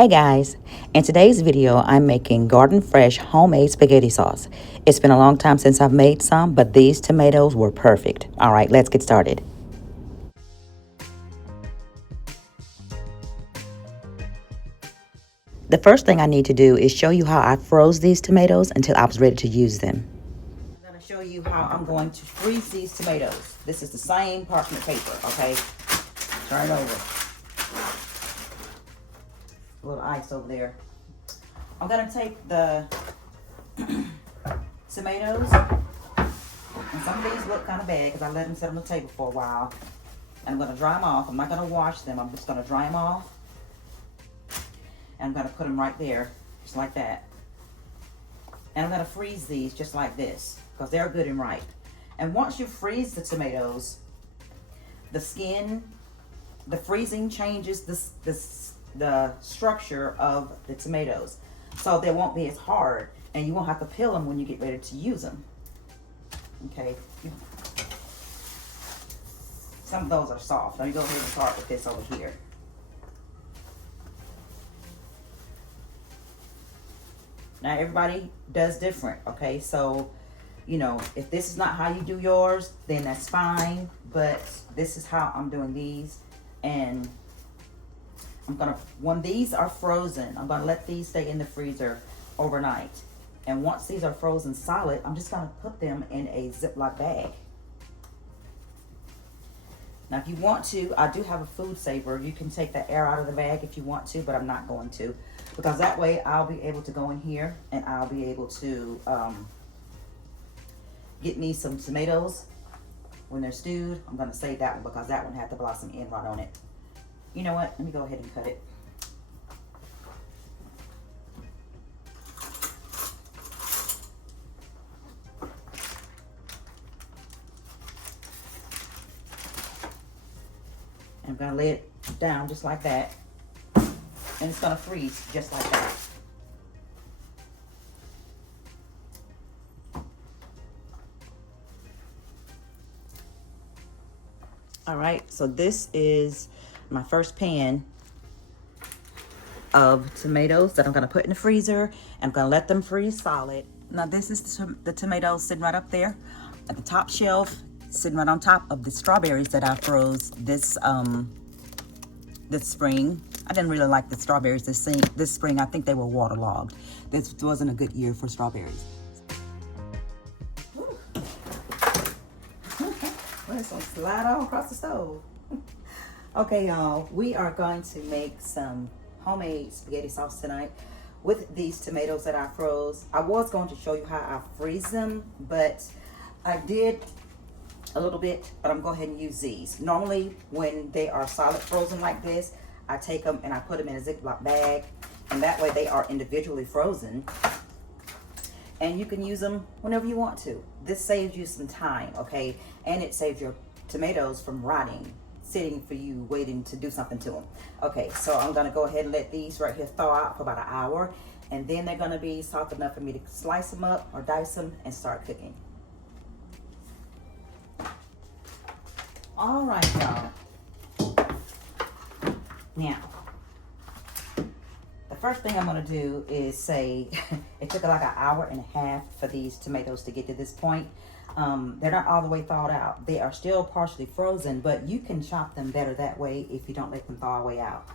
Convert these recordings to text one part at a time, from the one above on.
Hey guys, in today's video I'm making garden fresh homemade spaghetti sauce. It's been a long time since I've made some, but these tomatoes were perfect. All right, let's get started. The first thing I need to do is show you how I froze these tomatoes until I was ready to use them. I'm going to show you how I'm going to freeze these tomatoes. This is the same parchment paper, okay? Turn it over. A little ice over there. I'm going to take the tomatoes, and some of these look kind of bad because I let them sit on the table for a while. And I'm going to dry them off. I'm not going to wash them. I'm just going to dry them off. And I'm going to put them right there, just like that. And I'm going to freeze these just like this because they're good and ripe. And once you freeze the tomatoes, the skin, the freezing changes the structure of the tomatoes. So they won't be as hard and you won't have to peel them when you get ready to use them. Okay. Some of those are soft. Let me go ahead and start with this over here. Now everybody does different, okay? So, you know, if this is not how you do yours, then that's fine. But this is how I'm doing these. And I'm gonna, when these are frozen, I'm gonna let these stay in the freezer overnight. And once these are frozen solid, I'm just gonna put them in a Ziploc bag. Now if you want to, I do have a food saver. You can take the air out of the bag if you want to, but I'm not going to. Because that way I'll be able to go in here and I'll be able to get me some tomatoes when they're stewed. I'm gonna save that one because that one had the blossom end right on it. You know what? Let me go ahead and cut it. I'm gonna lay it down just like that. And it's gonna freeze just like that. All right, so this is my first pan of tomatoes that I'm gonna put in the freezer. I'm gonna let them freeze solid. Now this is the tomatoes sitting right up there at the top shelf, sitting right on top of the strawberries that I froze this spring. I didn't really like the strawberries this spring. I think they were waterlogged. This wasn't a good year for strawberries. Well, it's gonna slide all across the stove. Okay, y'all, we are going to make some homemade spaghetti sauce tonight with these tomatoes that I froze. I was going to show you how I freeze them, but I did a little bit, but I'm going to go ahead and use these. Normally, when they are solid frozen like this, I take them and I put them in a Ziploc bag, and that way they are individually frozen. And you can use them whenever you want to. This saves you some time, okay? And it saves your tomatoes from rotting, sitting for you, waiting to do something to them. Okay, so I'm gonna go ahead and let these right here thaw out for about an hour, and then they're gonna be soft enough for me to slice them up or dice them and start cooking. All right, y'all. Now, the first thing I'm gonna do is say, it took like an hour and a half for these tomatoes to get to this point. They're not all the way thawed out. They are still partially frozen, but you can chop them better that way if you don't let them thaw all the way out.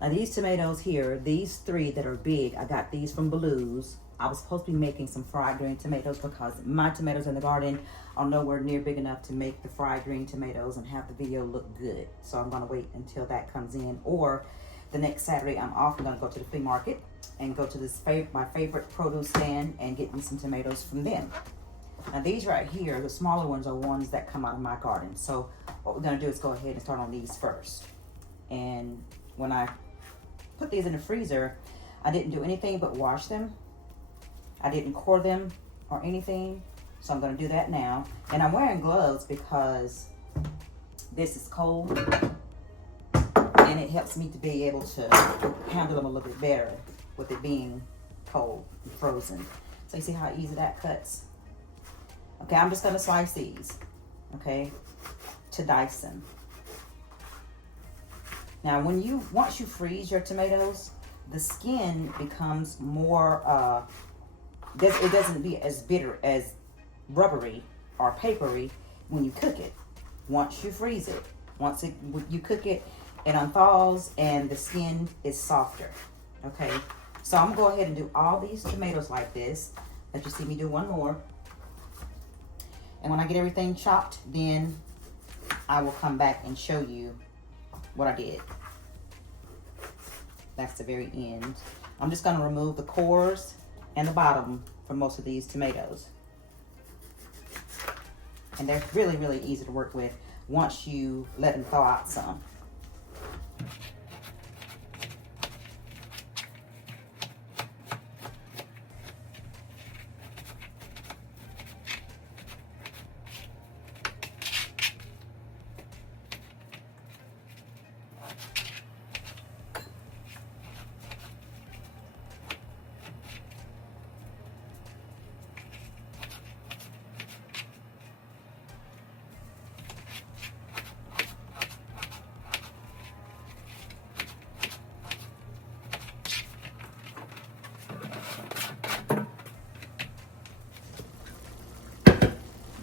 Now these tomatoes here, these three that are big, I got these from Baloo's. I was supposed to be making some fried green tomatoes because my tomatoes in the garden are nowhere near big enough to make the fried green tomatoes and have the video look good. So I'm gonna wait until that comes in, or the next Saturday I'm off. I'm gonna go to the flea market and go to this my favorite produce stand and get me some tomatoes from them. Now these right here, the smaller ones, are ones that come out of my garden. So what we're gonna do is go ahead and start on these first. And when I put these in the freezer, I didn't do anything but wash them. I didn't core them or anything. So I'm gonna do that now. And I'm wearing gloves because this is cold. And it helps me to be able to handle them a little bit better with it being cold and frozen. So you see how easy that cuts? Okay, I'm just gonna slice these, okay, to dice them. Now, once you freeze your tomatoes, the skin becomes more, it doesn't be as bitter, as rubbery or papery when you cook it. Once you freeze it, you cook it, it unthaws and the skin is softer. Okay, so I'm gonna go ahead and do all these tomatoes like this. Let you see me do one more. And when I get everything chopped, then I will come back and show you what I did. That's the very end. I'm just gonna remove the cores and the bottom for most of these tomatoes. And they're really, really easy to work with once you let them thaw out some.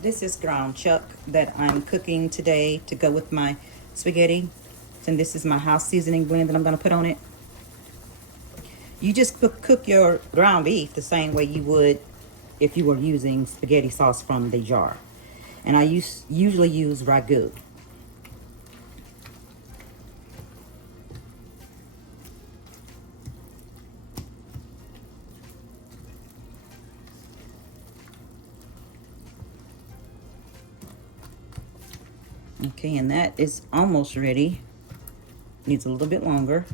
This is ground chuck that I'm cooking today to go with my spaghetti. And this is my house seasoning blend that I'm going to put on it. You just cook your ground beef the same way you would if you were using spaghetti sauce from the jar. And I usually use Ragu. Okay, and that is almost ready. Needs a little bit longer.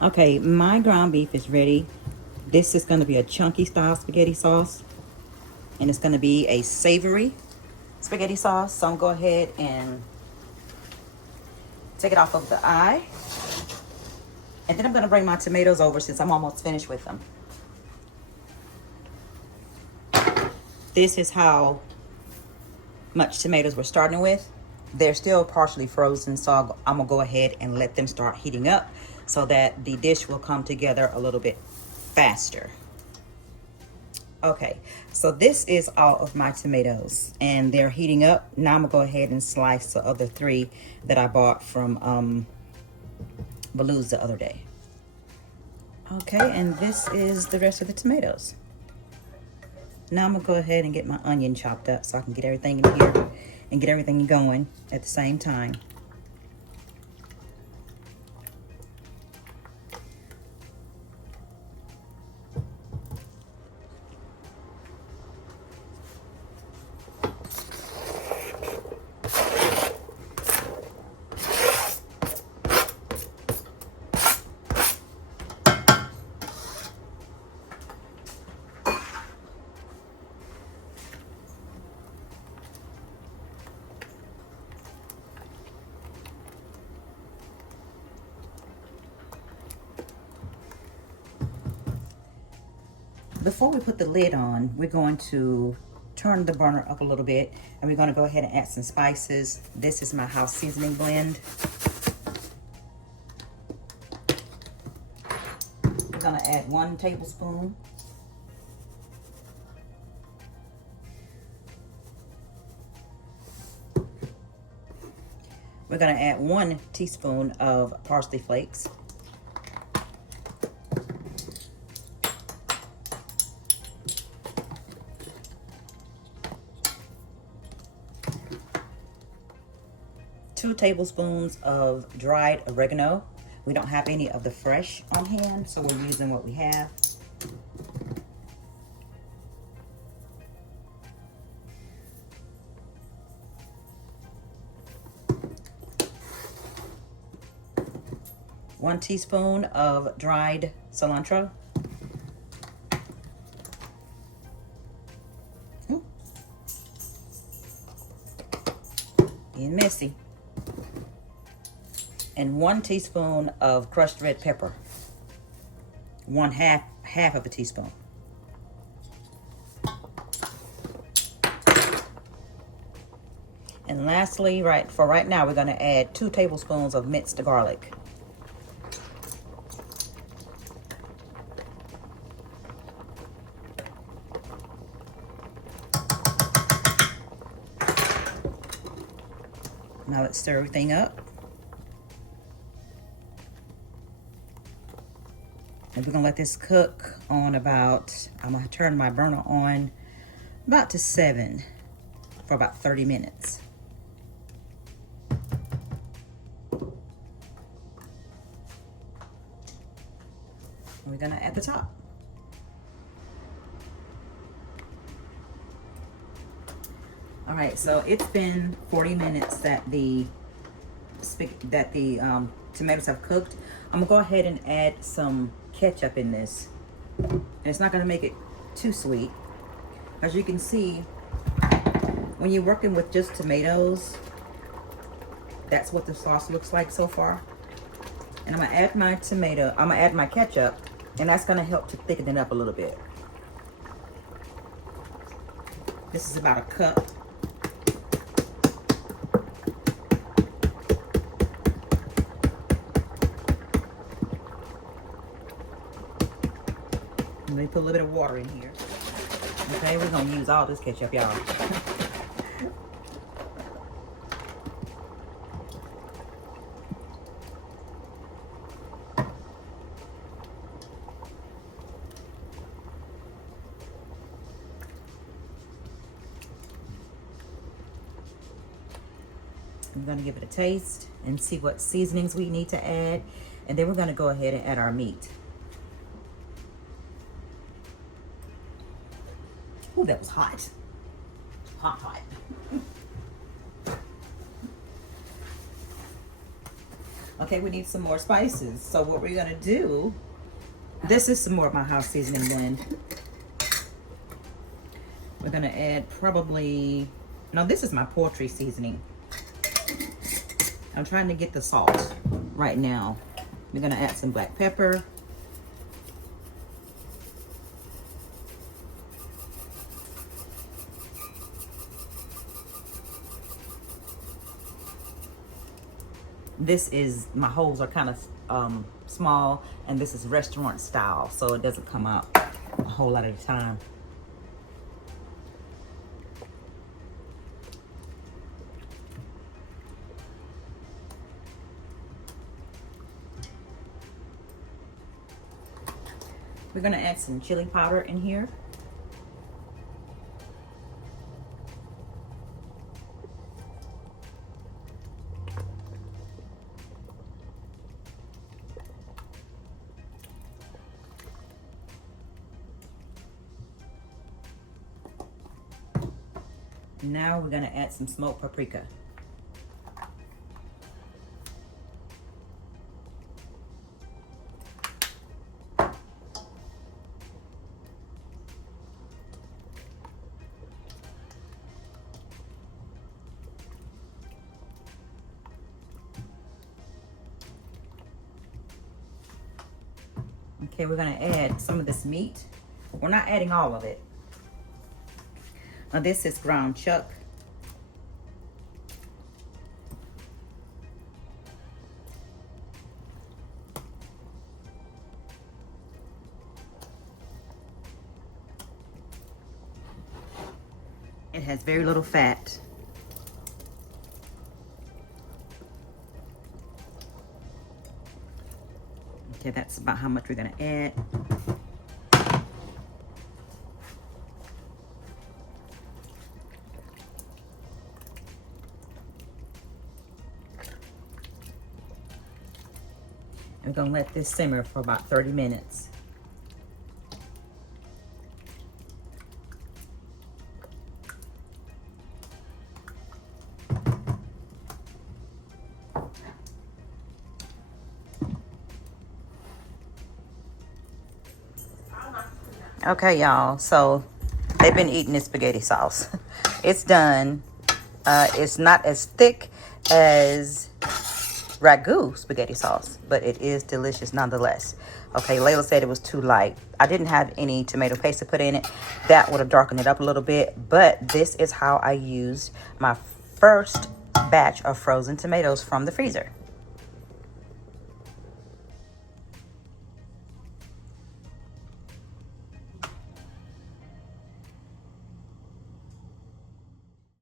Okay, my ground beef is ready. This is going to be a chunky style spaghetti sauce. And it's going to be a savory spaghetti sauce. So I'm going to go ahead and take it off of the eye. And then I'm going to bring my tomatoes over since I'm almost finished with them. This is how much tomatoes we're starting with. They're still partially frozen, so I'm going to go ahead and let them start heating up so that the dish will come together a little bit faster. Okay, so this is all of my tomatoes and they're heating up. Now I'm gonna go ahead and slice the other 3 that I bought from Baloo's the other day. Okay, and this is the rest of the tomatoes. Now I'm gonna go ahead and get my onion chopped up so I can get everything in here and get everything going at the same time. Before we put the lid on, we're going to turn the burner up a little bit and we're going to go ahead and add some spices. This is my house seasoning blend. We're going to add 1 tablespoon. We're going to add 1 teaspoon of parsley flakes. Two tablespoons of dried oregano. We don't have any of the fresh on hand, so we're using what we have. One teaspoon of dried cilantro. Getting messy. And 1 teaspoon of crushed red pepper. Half of a teaspoon. And lastly, right now, we're going to add 2 tablespoons of minced garlic. Now let's stir everything up. And we're gonna let this cook on about, I'm gonna turn my burner on about to 7 for about 30 minutes. And we're gonna add the top. All right, so it's been 40 minutes that the tomatoes have cooked. I'm gonna go ahead and add some ketchup in this. And it's not gonna make it too sweet. As you can see, when you're working with just tomatoes, that's what the sauce looks like so far. And I'm gonna add my ketchup, and that's gonna help to thicken it up a little bit. This is about a cup. Let me put a little bit of water in here. Okay, we're gonna use all this ketchup, y'all. I'm gonna give it a taste and see what seasonings we need to add. And then we're gonna go ahead and add our meat. Oh, that was hot. Hot. Okay, we need some more spices. So what we're gonna do, this is some more of my house seasoning blend. We're gonna add this is my poultry seasoning. I'm trying to get the salt right now. We're gonna add some black pepper. My holes are kind of small, and this is restaurant style, so it doesn't come out a whole lot at a time. We're gonna add some chili powder in here. Now we're gonna add some smoked paprika. Okay, we're gonna add some of this meat. We're not adding all of it. Now this is ground chuck. It has very little fat. Okay, that's about how much we're gonna add. I'm gonna let this simmer for about 30 minutes. Okay, y'all, so they've been eating this spaghetti sauce. It's done. It's not as thick as Ragu spaghetti sauce, but it is delicious nonetheless. Okay, Layla said it was too light. I didn't have any tomato paste to put in it. That would have darkened it up a little bit, but this is how I used my first batch of frozen tomatoes from the freezer.